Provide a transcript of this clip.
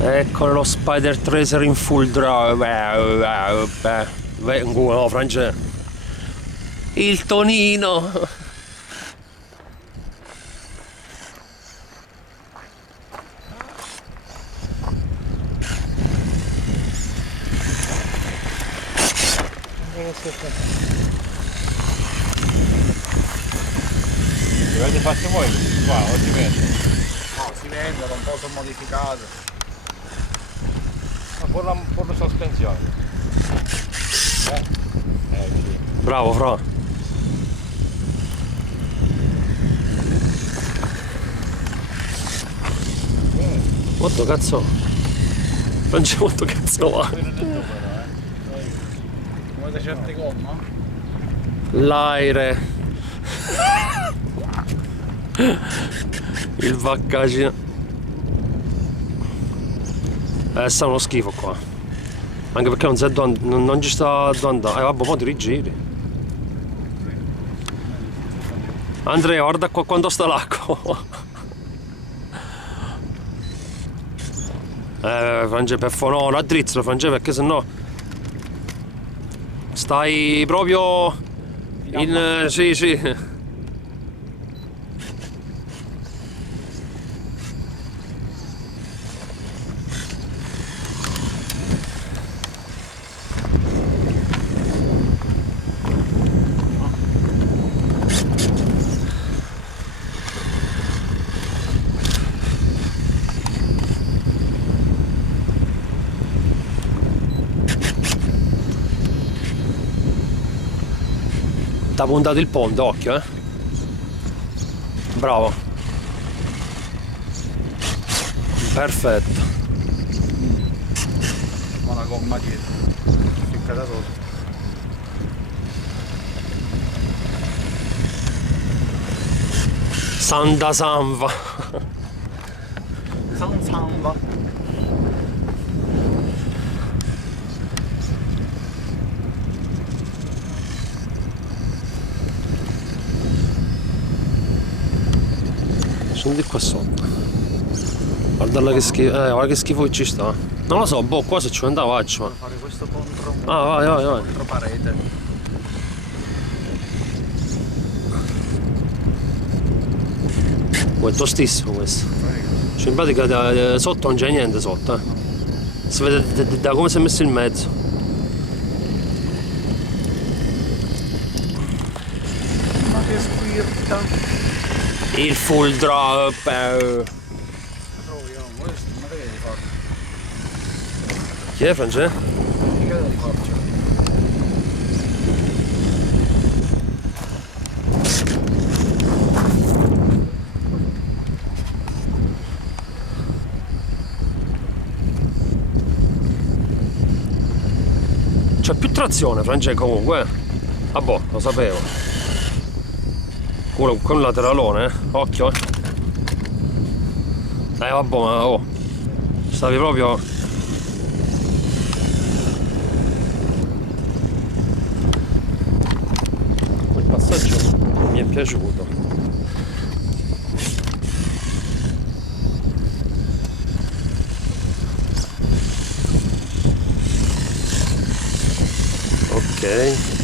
Eccolo lo Spider Tracer in full drive. No, Frange. Il Tonino. Li avete fatti voi qua o si vende? No, si vendono, un po' sono modificate. Ma por la sospensione. Sì. Bravo, Fra. Molto cazzo. Frange, molto cazzo va. Come da certe gomme? L'aire. Il vaccacino. Sta uno schifo qua. Anche perché non sai dove, non ci sta dove andare. Vabbè, mo ti rigiri. Andrea, guarda qua quando sta l'acqua. Frange, per favore, no, raddrizzalo, Frange, perché sennò stai proprio in... sì, sì. T'ha puntato il ponte, occhio, bravo. Perfetto. Ma una gomma dietro, ficcata sotto. Santa Sanva. Samba. Scendi qua sotto. Guardala che schifo. Guarda che schifo che ci sta. Non lo so, boh, qua se ci vuoi andare faccio. Fare questo contro. Ah, vai. Contro parete. Oh, è tostissimo questo. Cioè in pratica sotto non c'è niente sotto, Si vede da come si è messo in mezzo. Ma che squirta. Il full drop. Troviamo questo, ma che devi fare? Chi è, Frange? Che devi farci? C'è più trazione, Frange, comunque. Ah boh, lo sapevo. Con lateralone, occhio. Vabbè, ma oh. Stavi proprio. Quel passaggio mi è piaciuto. Ok.